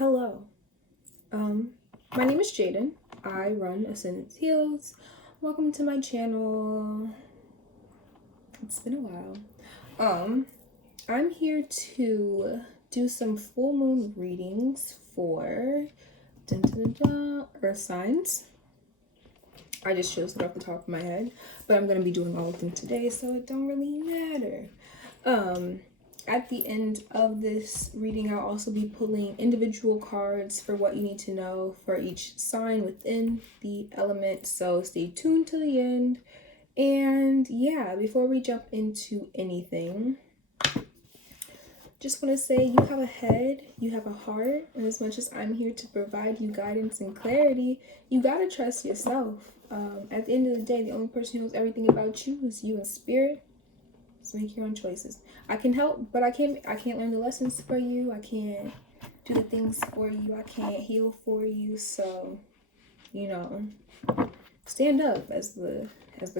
Hello. My name is Jadyn. I run Ascendance Heals. Welcome to my channel. It's been a while. I'm here to do some full moon readings for Earth signs. I just chose it off the top of my head, but I'm gonna be doing all of them today, so it don't really matter. At the end of this reading, I'll also be pulling individual cards for what you need to know for each sign within the element, so stay tuned to the end. And yeah, before we jump into anything, just want to say you have a head, you have a heart, and as much as I'm here to provide you guidance and clarity, you gotta trust yourself. At the end of the day, the only person who knows everything about you is you and spirit. So make your own choices. I can help, but I can't learn the lessons for you. I can't do the things for you. I can't heal for you. So, stand up as the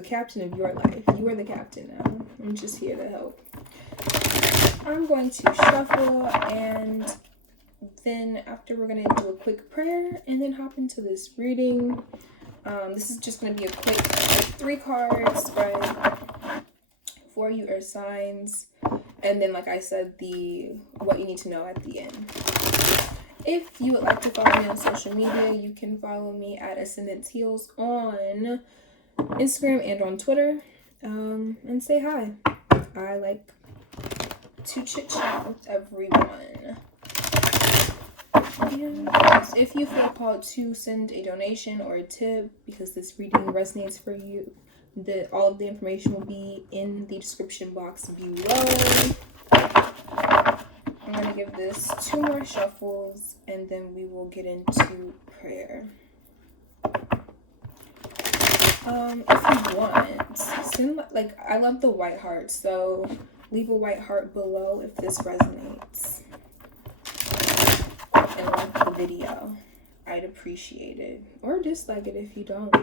captain of your life. You are the captain now. I'm just here to help. I'm going to shuffle, and then after we're going to do a quick prayer and then hop into this reading. This is just going to be a quick 3-card spread for you Earth signs, and then, like I said, what you need to know at the end. If you would like to follow me on social media, you can follow me at Ascendance Heals on Instagram and on Twitter, and say hi. I like to chit chat with everyone. And if you feel called to send a donation or a tip because this reading resonates for you, all of the information will be in the description box below. I'm going to give this 2 more shuffles and then we will get into prayer. If you want, I love the white heart, so leave a white heart below if this resonates. And like the video. I'd appreciate it. Or dislike it if you don't.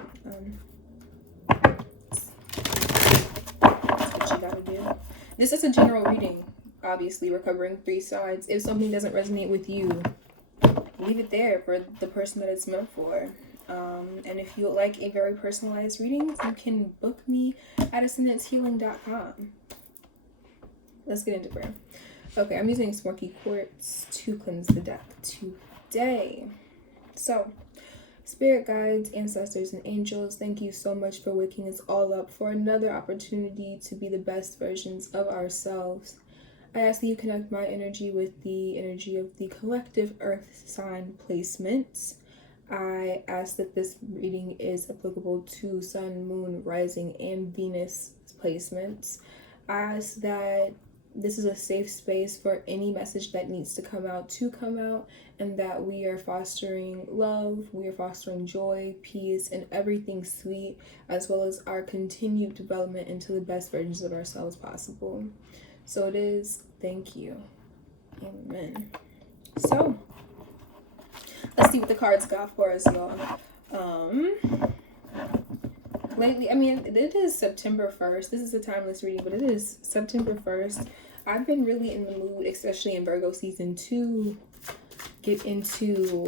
Gotta do. This is a general reading. Obviously, we're covering 3 sides. If something doesn't resonate with you, leave it there for the person that it's meant for. And if you would like a very personalized reading, you can book me at ascendancehealing.com. Let's get into prayer. Okay, I'm using Smoky Quartz to cleanse the deck today. So, Spirit guides, ancestors, and angels, thank you so much for waking us all up for another opportunity to be the best versions of ourselves. I ask that you connect my energy with the energy of the collective Earth sign placements. I ask that this reading is applicable to Sun, Moon, Rising, and Venus placements. I ask that this is a safe space for any message that needs to come out, and that we are fostering love, we are fostering joy, peace, and everything sweet, as well as our continued development into the best versions of ourselves possible. So it is. Thank you. Amen. So, let's see what the cards got for us, y'all. Lately, it is September 1st. This is a timeless reading, but it is September 1st. I've been really in the mood, especially in Virgo season, to get into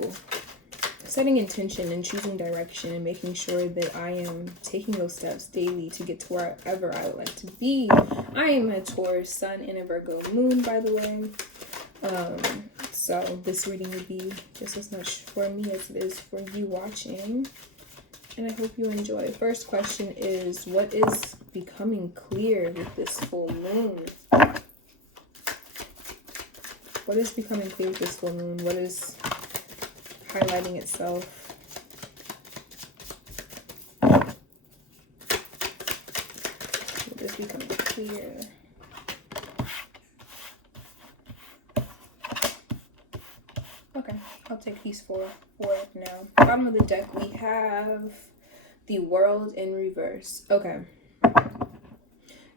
setting intention and choosing direction and making sure that I am taking those steps daily to get to wherever I would like to be. I am a Taurus sun and a Virgo moon, by the way. So this reading will be just as much for me as it is for you watching. And I hope you enjoy. First question is, what is becoming clear with this full moon? What is becoming clear with this full moon? What is highlighting itself? What is becoming clear? Okay, I'll take these 4 now. Bottom of the deck, we have the World in reverse. Okay.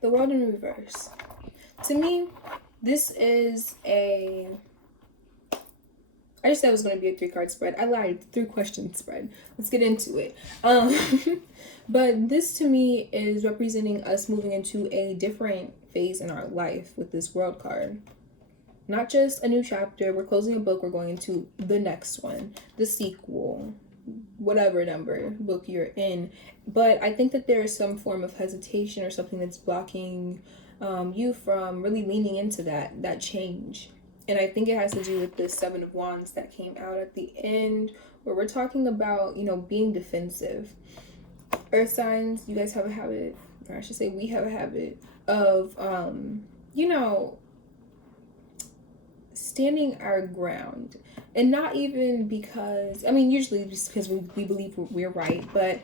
The World in reverse. To me, this is I just said it was going to be a 3-card spread. I lied. 3-question spread. Let's get into it. But this to me is representing us moving into a different phase in our life with this World card. Not just a new chapter, we're closing a book, we're going into the next one, the sequel, whatever number book you're in. But I think that there is some form of hesitation or something that's blocking you from really leaning into that change. And I think it has to do with the Seven of Wands that came out at the end, where we're talking about, being defensive. Earth signs, you guys have a habit, or I should say we have a habit of, standing our ground. And not even because, usually just because we believe we're right, but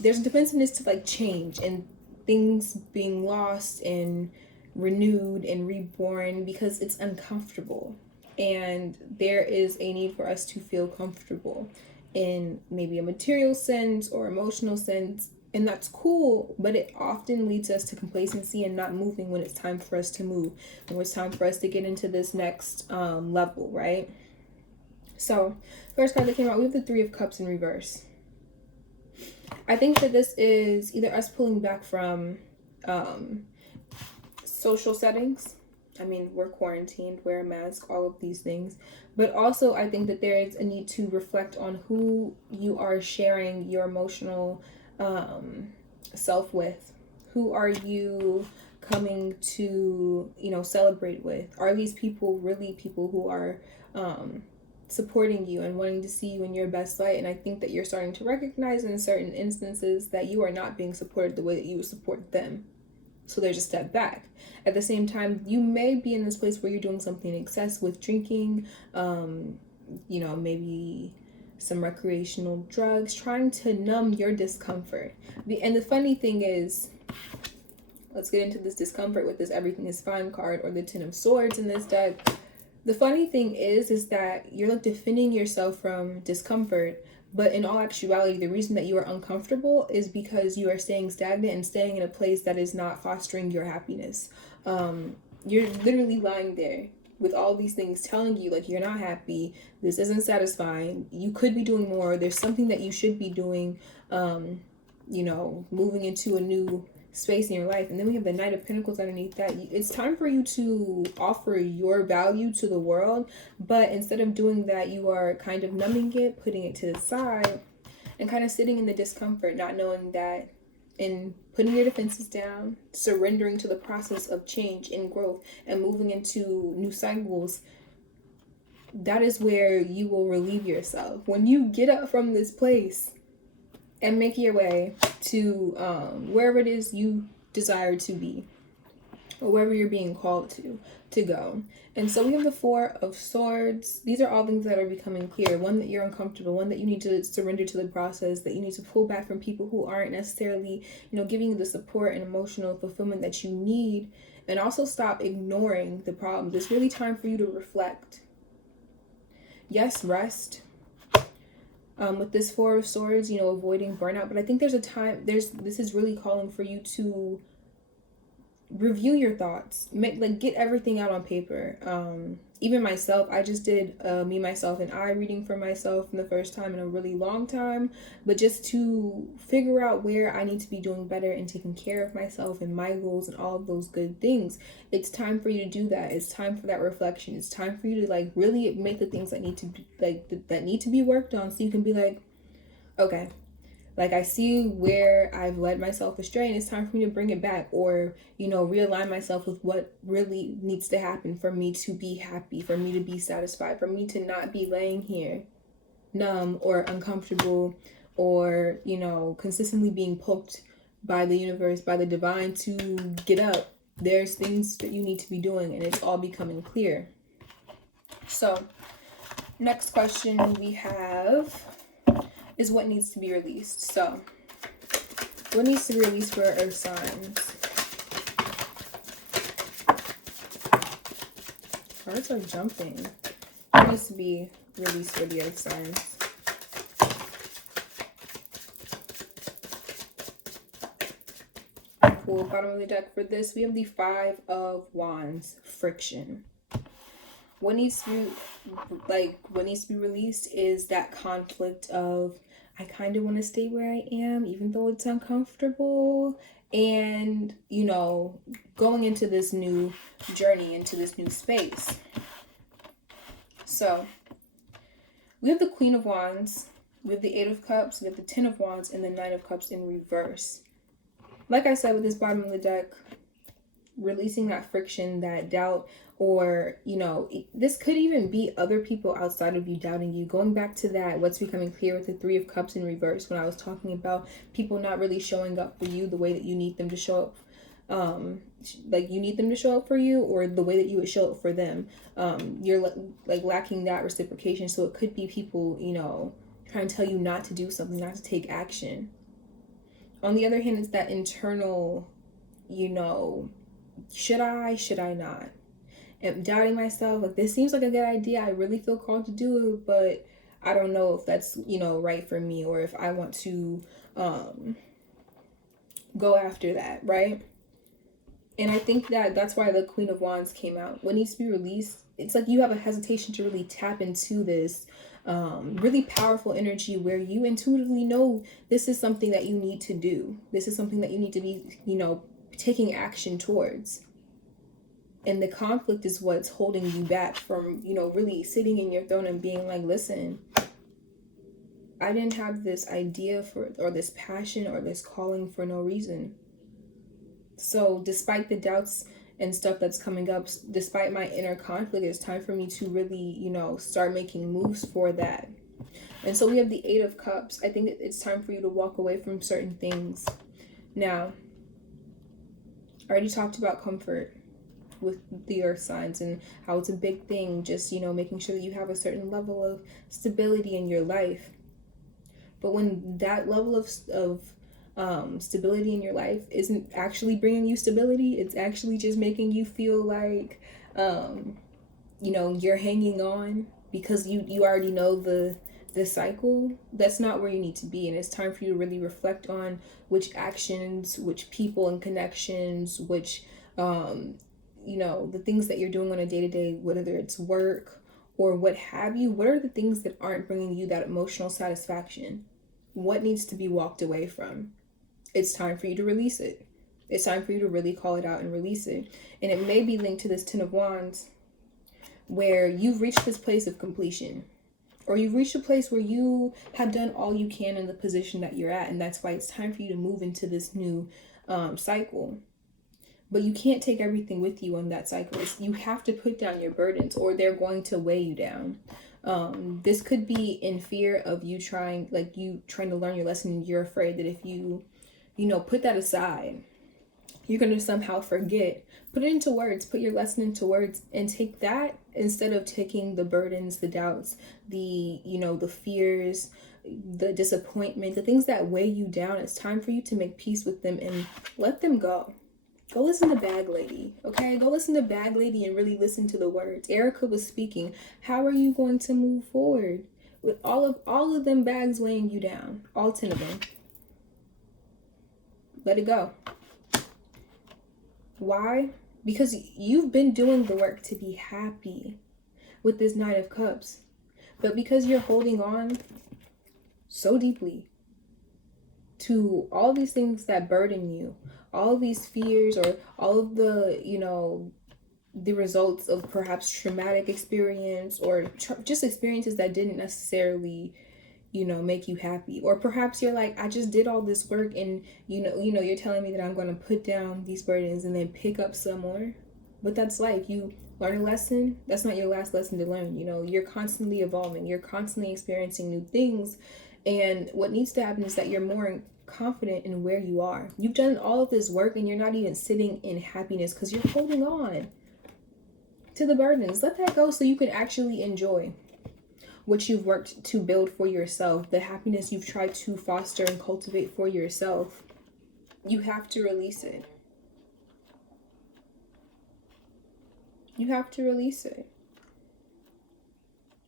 there's a defensiveness to like change and things being lost and renewed and reborn because it's uncomfortable. And there is a need for us to feel comfortable in maybe a material sense or emotional sense. And that's cool, but it often leads us to complacency and not moving when it's time for us to move, when it's time for us to get into this next level, right? So, first card that came out, we have the Three of Cups in reverse. I think that this is either us pulling back from social settings. We're quarantined, wear a mask, all of these things. But also, I think that there is a need to reflect on who you are sharing your emotional self with. Who are you coming to, celebrate with? Are these people really people who are supporting you and wanting to see you in your best light? And I think that you're starting to recognize in certain instances that you are not being supported the way that you would support them. So there's a step back. At the same time, you may be in this place where you're doing something in excess with drinking, maybe some recreational drugs, trying to numb your discomfort. And the funny thing is, let's get into this discomfort with this everything is fine card, or the Ten of Swords in this deck. The funny thing is that you're like defending yourself from discomfort, but in all actuality, the reason that you are uncomfortable is because you are staying stagnant and staying in a place that is not fostering your happiness. You're literally lying there with all these things telling you like you're not happy, this isn't satisfying, you could be doing more, there's something that you should be doing, moving into a new space in your life. And then we have the Knight of Pentacles underneath that. It's time for you to offer your value to the world, but instead of doing that, you are kind of numbing it, putting it to the side, and kind of sitting in the discomfort, not knowing that in putting your defenses down, surrendering to the process of change and growth and moving into new cycles, that is where you will relieve yourself. When you get up from this place and make your way to wherever it is you desire to be, or wherever you're being called to go. And so we have the Four of Swords. These are all things that are becoming clear. One, that you're uncomfortable. One, that you need to surrender to the process, that you need to pull back from people who aren't necessarily, giving you the support and emotional fulfillment that you need. And also stop ignoring the problems. It's really time for you to reflect. Yes, rest. With this Four of Swords, avoiding burnout. But I think there's a time, this is really calling for you to review your thoughts, get everything out on paper. Even myself, I just did me, myself, and I reading for myself for the first time in a really long time, but just to figure out where I need to be doing better and taking care of myself and my goals and all of those good things. It's time for you to do that. It's time for that reflection. It's time for you to really make the things that need to be that need to be worked on, so you can be like, okay, I see where I've led myself astray and it's time for me to bring it back, or, realign myself with what really needs to happen for me to be happy, for me to be satisfied, for me to not be laying here numb or uncomfortable, or, consistently being poked by the universe, by the divine to get up. There's things that you need to be doing, and it's all becoming clear. So, next question we have is what needs to be released. So, what needs to be released for Earth signs? Cards are jumping. What needs to be released for the Earth signs? Cool. Bottom of the deck for this, we have the Five of Wands. Friction. What needs to be released is that conflict of, I kind of want to stay where I am, even though it's uncomfortable. And, going into this new journey, into this new space. So we have the Queen of Wands, we have the Eight of Cups, we have the Ten of Wands, and the Nine of Cups in reverse. Like I said with this bottom of the deck, releasing that friction, that doubt, or, you know, this could even be other people outside of you doubting you. Going back to that, what's becoming clear with the Three of Cups in reverse, when I was talking about people not really showing up for you the way that you need them to show up. Like you need them to show up for you, or the way that you would show up for them. You're like lacking that reciprocation. So it could be people, you know, trying to tell you not to do something, not to take action. On the other hand, it's that internal, you know, should I not? And doubting myself, like, this seems like a good idea. I really feel called to do it, but I don't know if that's, you know, right for me, or if I want to go after that, right? And I think that that's why the Queen of Wands came out. What needs to be released, it's like you have a hesitation to really tap into this really powerful energy where you intuitively know this is something that you need to do. This is something that you need to be, you know, taking action towards. And the conflict is what's holding you back from, you know, really sitting in your throne and being like, listen, I didn't have this idea for, or this passion or this calling for no reason. So despite the doubts and stuff that's coming up, despite my inner conflict, it's time for me to really, you know, start making moves for that. And so we have the Eight of Cups. I think it's time for you to walk away from certain things. Now, I already talked about comfort with the earth signs and how it's a big thing, just, you know, making sure that you have a certain level of stability in your life. But when that level of stability in your life isn't actually bringing you stability, it's actually just making you feel like you know, you're hanging on because you already know the cycle, that's not where you need to be. And it's time for you to really reflect on which actions, which people and connections, which you know, the things that you're doing on a day-to-day, whether it's work or what have you, what are the things that aren't bringing you that emotional satisfaction? What needs to be walked away from? It's time for you to release it. It's time for you to really call it out and release it. And it may be linked to this Ten of Wands, where you've reached this place of completion, or you've reached a place where you have done all you can in the position that you're at, and that's why it's time for you to move into this new cycle. But you can't take everything with you on that cycle. You have to put down your burdens, or they're going to weigh you down. This could be in fear of you trying to learn your lesson, and you're afraid that if you know, put that aside, you're going to somehow forget. Put it into words, put your lesson into words, and take that instead of taking the burdens, the doubts, the, you know, the fears, the disappointment, the things that weigh you down. It's time for you to make peace with them and let them go. Go listen to Bag Lady, okay? Go listen to Bag Lady and really listen to the words. Erica was speaking. How are you going to move forward with all of them bags weighing you down? All 10 of them. Let it go. Why? Because you've been doing the work to be happy with this Nine of Cups. But because you're holding on so deeply to all these things that burden you, all of these fears, or all of the, you know, the results of perhaps traumatic experience, or just experiences that didn't necessarily, you know, make you happy. Or perhaps you're like, I just did all this work, and you know, you're telling me that I'm going to put down these burdens and then pick up some more. But that's life. You learn a lesson. That's not your last lesson to learn. You know, you're constantly evolving. You're constantly experiencing new things. And what needs to happen is that you're more confident in where you are. You've done all of this work and you're not even sitting in happiness because you're holding on to the burdens. Let that go so you can actually enjoy what you've worked to build for yourself, the happiness you've tried to foster and cultivate for yourself. You have to release it. You have to release it.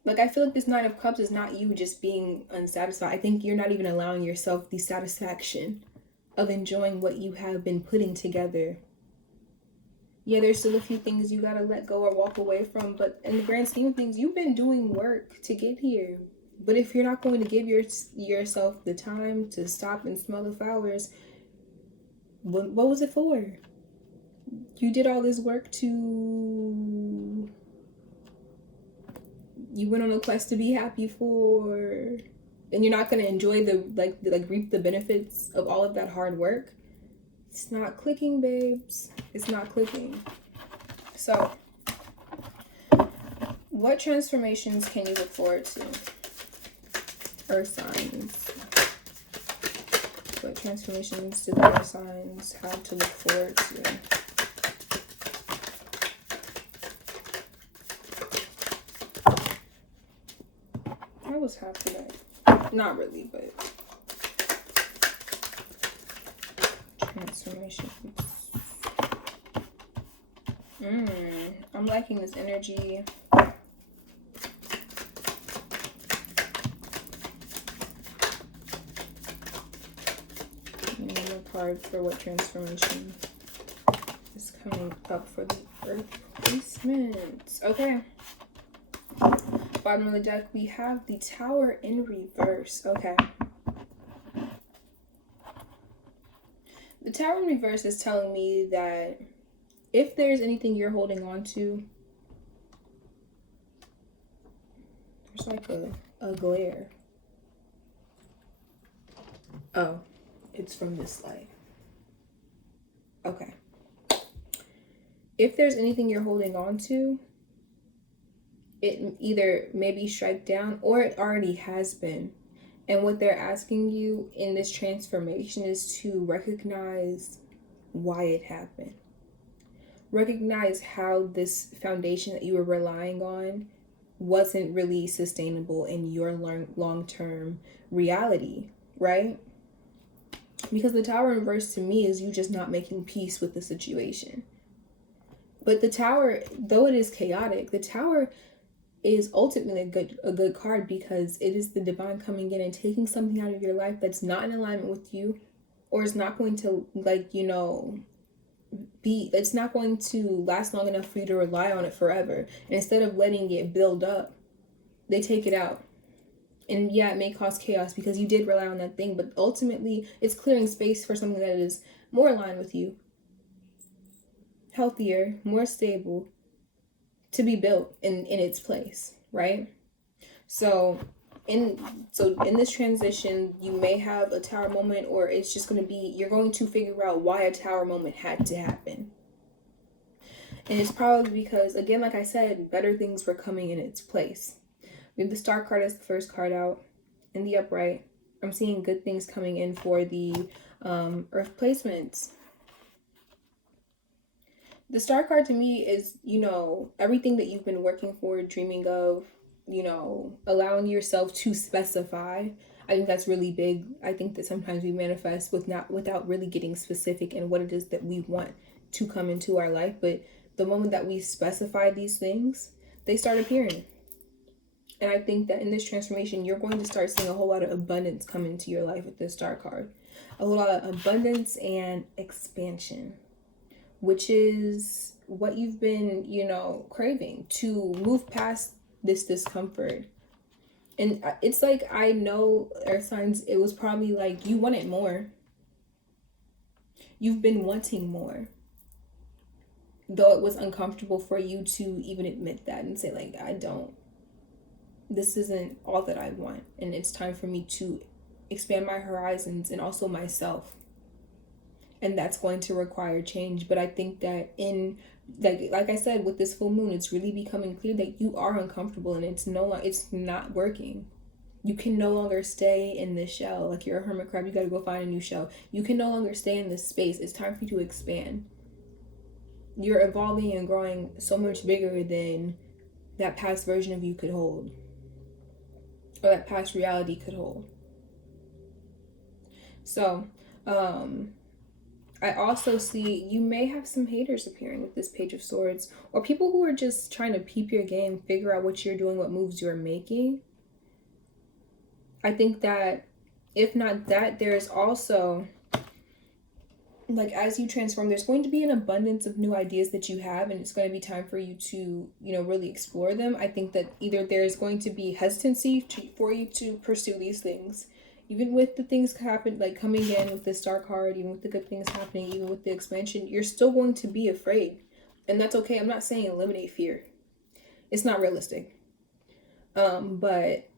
Like, I feel like this Nine of Cups is not you just being unsatisfied. I think you're not even allowing yourself the satisfaction of enjoying what you have been putting together. Yeah, there's still a few things you gotta let go or walk away from, but in the grand scheme of things, you've been doing work to get here. But if you're not going to give yourself the time to stop and smell the flowers, what was it for? You did all this work to, you went on a quest to be happy for, and you're not going to enjoy the reap the benefits of all of that hard work. It's not clicking, babes. It's not clicking. So what transformations can you look forward to? Earth signs. What transformations do the earth signs have to look forward to? I was half of that. Not really, but transformations. I'm liking this energy. Another card for what transformation is coming up for the earth placements. Okay. Bottom of the deck, we have the Tower in reverse. Okay. The Tower in reverse is telling me that if there's anything you're holding on to, there's like a glare. Oh, it's from this light. Okay. If there's anything you're holding on to, it either maybe strike down or it already has been. And what they're asking you in this transformation is to recognize why it happened. Recognize how this foundation that you were relying on wasn't really sustainable in your long-term reality, right? Because the Tower in reverse to me is you just not making peace with the situation. But the Tower, though it is chaotic, the Tower is ultimately a good card because it is the divine coming in and taking something out of your life that's not in alignment with you, or is not going to, it's not going to last long enough for you to rely on it forever. And instead of letting it build up, they take it out. And yeah, it may cause chaos because you did rely on that thing, but ultimately it's clearing space for something that is more aligned with you, healthier, more stable, to be built in its place, right? So in this transition, you may have a Tower moment, or it's just going to be, you're going to figure out why a Tower moment had to happen. And it's probably because, again, like I said, better things were coming in its place. We have the Star card as the first card out in the upright. I'm seeing good things coming in for the earth placements. The Star card to me is, everything that you've been working for, dreaming of, allowing yourself to specify. I think that's really big. I think that sometimes we manifest without really getting specific in what it is that we want to come into our life. But the moment that we specify these things, they start appearing. And I think that in this transformation, you're going to start seeing a whole lot of abundance come into your life with this Star card. A whole lot of abundance and expansion, which is what you've been, craving, to move past this discomfort. And it's like, I know, earth signs, it was probably like you wanted more. You've been wanting more. Though it was uncomfortable for you to even admit that and say, this isn't all that I want. And it's time for me to expand my horizons and also myself. And that's going to require change. But I think that like I said, with this full moon, it's really becoming clear that you are uncomfortable and it's not working. You can no longer stay in this shell. Like you're a hermit crab, you got to go find a new shell. You can no longer stay in this space. It's time for you to expand. You're evolving and growing so much bigger than that past version of you could hold, or that past reality could hold. So, I also see you may have some haters appearing with this Page of Swords, or people who are just trying to peep your game, figure out what you're doing, what moves you're making. I think that if not that, there's also, as you transform, there's going to be an abundance of new ideas that you have, and it's going to be time for you to, really explore them. I think that either there's going to be hesitancy for you to pursue these things. Even with the things coming in with the Star card, even with the good things happening, even with the expansion, you're still going to be afraid. And that's okay. I'm not saying eliminate fear. It's not realistic. But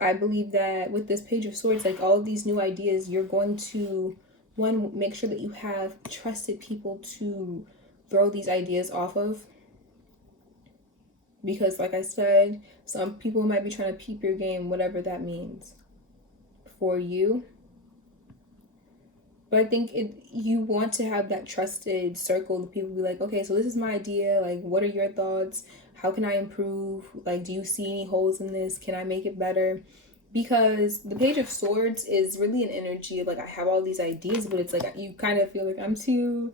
I believe that with this Page of Swords, like all of these new ideas, you're going to, one, make sure that you have trusted people to throw these ideas off of. Because like I said, some people might be trying to peep your game, whatever that means for you. But I think you want to have that trusted circle of people be like, okay, so this is my idea. Like, what are your thoughts? How can I improve? Like, do you see any holes in this? Can I make it better? Because the Page of Swords is really an energy of like, I have all these ideas, but it's like you kind of feel like I'm too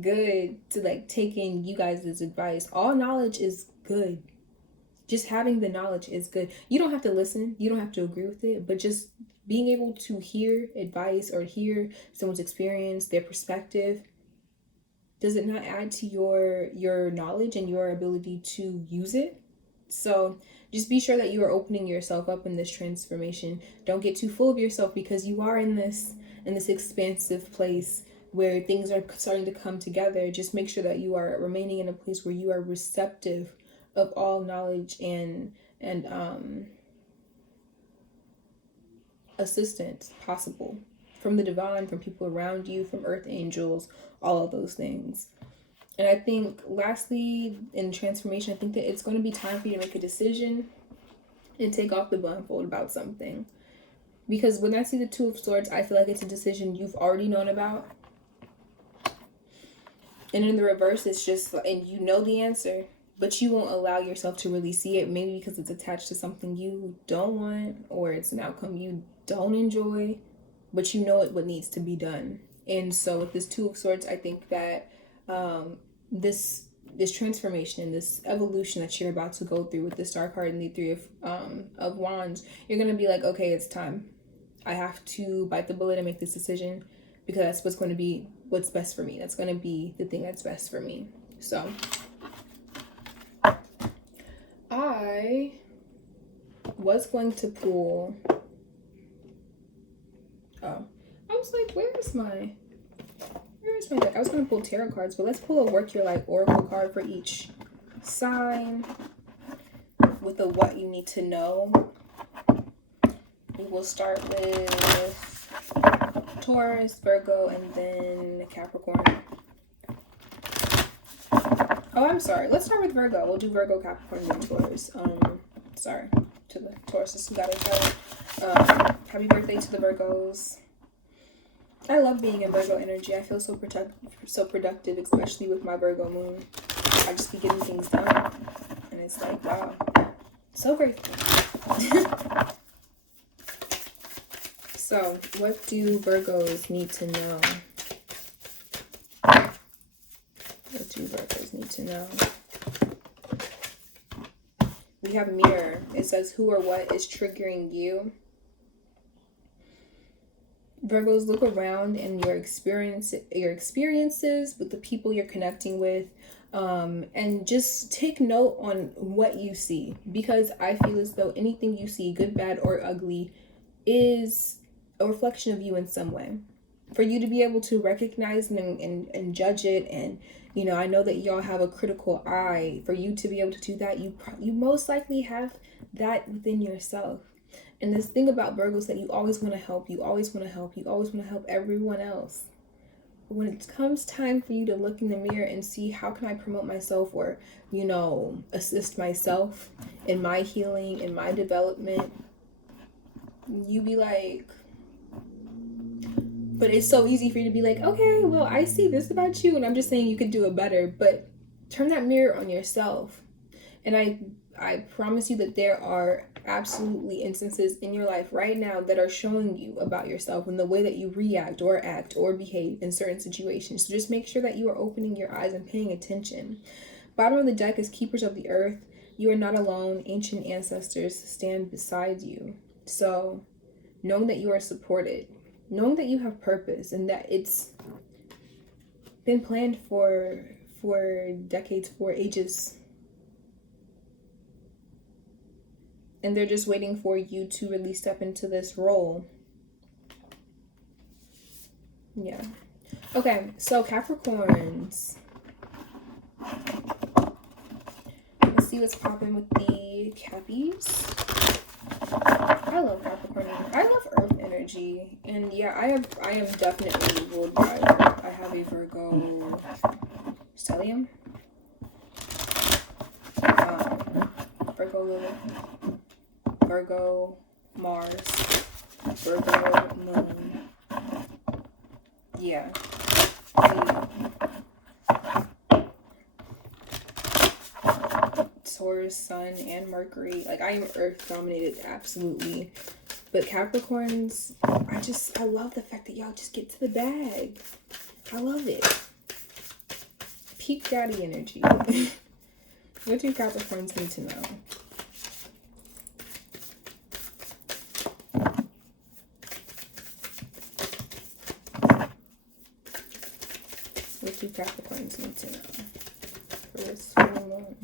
good to like take in you guys' advice. All knowledge is good. Just having the knowledge is good. You don't have to listen. You don't have to agree with it, but just being able to hear advice or hear someone's experience, their perspective, does it not add to your knowledge and your ability to use it? So just be sure that you are opening yourself up in this transformation. Don't get too full of yourself, because you are in this expansive place where things are starting to come together. Just make sure that you are remaining in a place where you are receptive of all knowledge and assistance possible from the divine, from people around you, from earth angels, all of those things. And I think lastly, in transformation, I think that it's going to be time for you to make a decision and take off the blindfold about something. Because when I see the Two of Swords, I feel like it's a decision you've already known about. And in the reverse, it's just, and you know the answer, but you won't allow yourself to really see it, maybe because it's attached to something you don't want, or it's an outcome you don't enjoy, but you know what needs to be done. And so with this Two of Swords, I think that this transformation, this evolution that you're about to go through with the Star card and the Three of Wands, you're going to be like, okay, it's time. I have to bite the bullet and make this decision, because that's what's going to be what's best for me. That's going to be the thing that's best for me. So I was going to pull, I was like, where's my deck? I was going to pull tarot cards, but let's pull a Work Your Life Oracle card for each sign with a what you need to know. We will start with Taurus, Virgo, and then Capricorn. Oh, I'm sorry. Let's start with Virgo. We'll do Virgo, Capricorn, and Taurus. Sorry to the Tauruses who got it. Happy birthday to the Virgos. I love being in Virgo energy. I feel so productive, especially with my Virgo moon. I just be getting things done, and it's like, wow, so grateful. So, what do Virgos need to know? What do Virgos need to know? We have Mirror. It says, who or what is triggering you? Virgos, look around in your experiences with the people you're connecting with, and just take note on what you see, because I feel as though anything you see, good, bad, or ugly, is a reflection of you in some way. For you to be able to recognize and judge it, and you know, I know that y'all have a critical eye. For you to be able to do that, you most likely have that within yourself. And this thing about Virgos, that you always want to help, you always want to help, you always want to help everyone else. But when it comes time for you to look in the mirror and see, how can I promote myself, or, you know, assist myself in my healing, in my development, you be like, but it's so easy for you to be like, okay, well, I see this about you, and I'm just saying you could do it better. But turn that mirror on yourself. And I promise you that there are absolutely instances in your life right now that are showing you about yourself and the way that you react or act or behave in certain situations. So just make sure that you are opening your eyes and paying attention. Bottom of the deck is Keepers of the Earth. You are not alone. Ancient ancestors stand beside you. So knowing that you are supported, knowing that you have purpose, and that it's been planned for decades, for ages. And they're just waiting for you to really step into this role. Yeah. Okay, so Capricorns. Let's see see what's popping with the Cappies. I love Capricorn. I love Earth energy, and yeah, I am definitely ruled by Earth. I have a Virgo stellium, Virgo Lilith, Virgo Mars, Virgo Moon. Yeah. Taurus, Sun, and Mercury. Like, I am Earth dominated, absolutely. But Capricorns, I love the fact that y'all just get to the bag. I love it. Peak daddy energy. What do Capricorns need to know? What do Capricorns need to know for this full moon?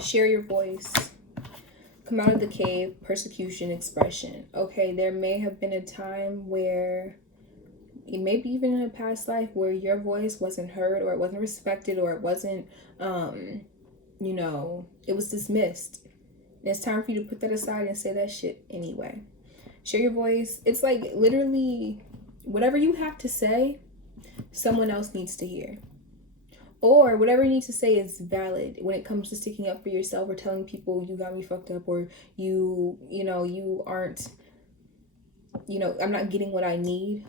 Share your voice. Come out of the cave, persecution, expression. Okay, there may have been a time where, maybe even in a past life, where your voice wasn't heard, or it wasn't respected, or it wasn't, you know, it was dismissed. And it's time for you to put that aside and say that shit anyway. Share your voice. It's like literally whatever you have to say, someone else needs to hear. Or whatever you need to say is valid when it comes to sticking up for yourself or telling people you got me fucked up, or you know, you aren't, you know, I'm not getting what I need.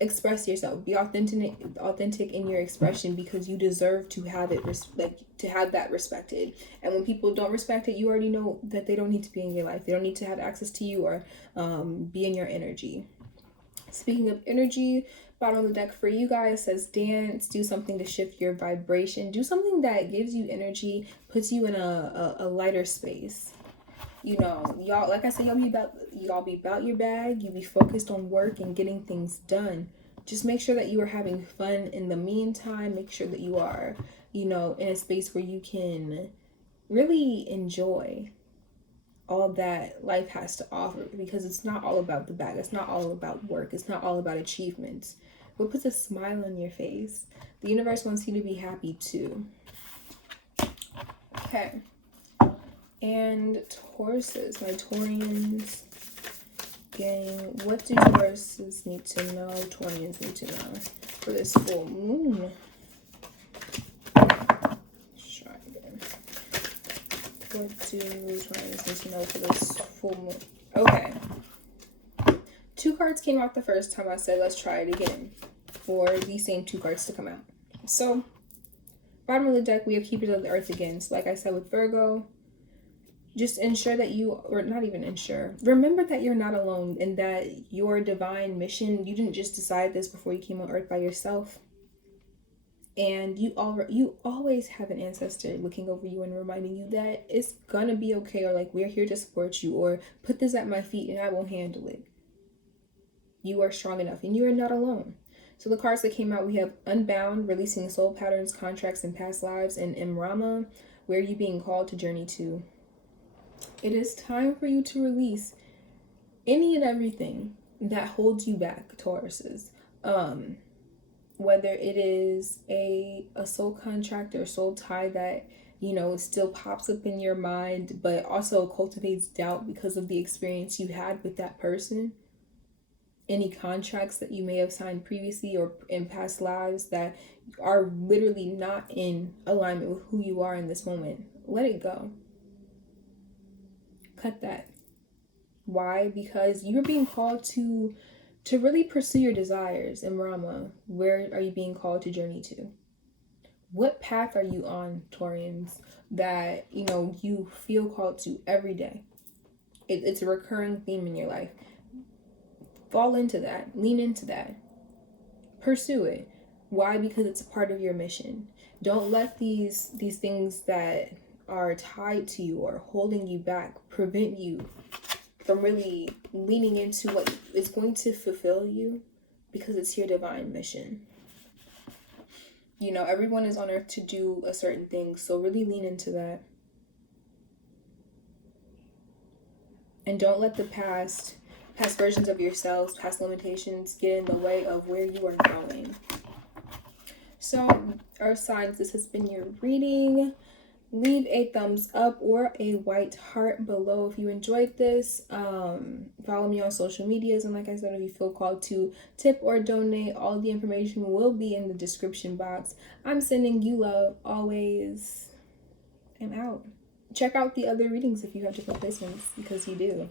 Express yourself. Be authentic in your expression, because you deserve to have it, to have that respected. And when people don't respect it, you already know that they don't need to be in your life. They don't need to have access to you or be in your energy. Speaking of energy, bottom of the deck for you guys says dance, do something to shift your vibration, do something that gives you energy, puts you in a lighter space. You know, y'all, like I said, y'all be about your bag, you be focused on work and getting things done. Just make sure that you are having fun in the meantime. Make sure that you are, you know, in a space where you can really enjoy all that life has to offer, because it's not all about the bag. It's not all about work. It's not all about achievements. What puts a smile on your face? The universe wants you to be happy too. Okay. And Tauruses, my Taurians gang, what do Tauruses need to know? Taurians need to know for this full moon. What do Taurians need to know for this full moon? Okay. 2 cards came out the first time. I said, let's try it again for these same 2 cards to come out. So, bottom of the deck, we have Keepers of the Earth again. So, like I said with Virgo, just ensure that you, or not even ensure, remember that you're not alone, and that your divine mission, you didn't just decide this before you came on Earth by yourself. And you always have an ancestor looking over you and reminding you that it's gonna be okay, or like, we're here to support you, or put this at my feet and I will handle it. You are strong enough and you are not alone. So the cards that came out, we have Unbound, releasing soul patterns, contracts, and past lives, and Imrama, where are you being called to journey to? It is time for you to release any and everything that holds you back, Tauruses. Whether it is a soul contract or soul tie that, you know, still pops up in your mind, but also cultivates doubt because of the experience you had with that person. Any contracts that you may have signed previously or in past lives that are literally not in alignment with who you are in this moment. Let it go. Cut that. Why? Because you're being called to really pursue your desires. And Rama, where are you being called to journey to? What path are you on, Taurians, that, you know, you feel called to every day? It's a recurring theme in your life. Fall into that. Lean into that. Pursue it. Why? Because it's a part of your mission. Don't let these things that are tied to you or holding you back prevent you from really leaning into what is going to fulfill you, because it's your divine mission. You know, everyone is on Earth to do a certain thing, so really lean into that. And don't let the past versions of yourselves, past limitations, get in the way of where you are going. So, Earth signs, this has been your reading. Leave a thumbs up or a white heart below if you enjoyed this. Follow me on social medias, and like I said, if you feel called to tip or donate, all the information will be in the description box. I'm sending you love always. I'm out. Check out the other readings if you have different placements, because you do.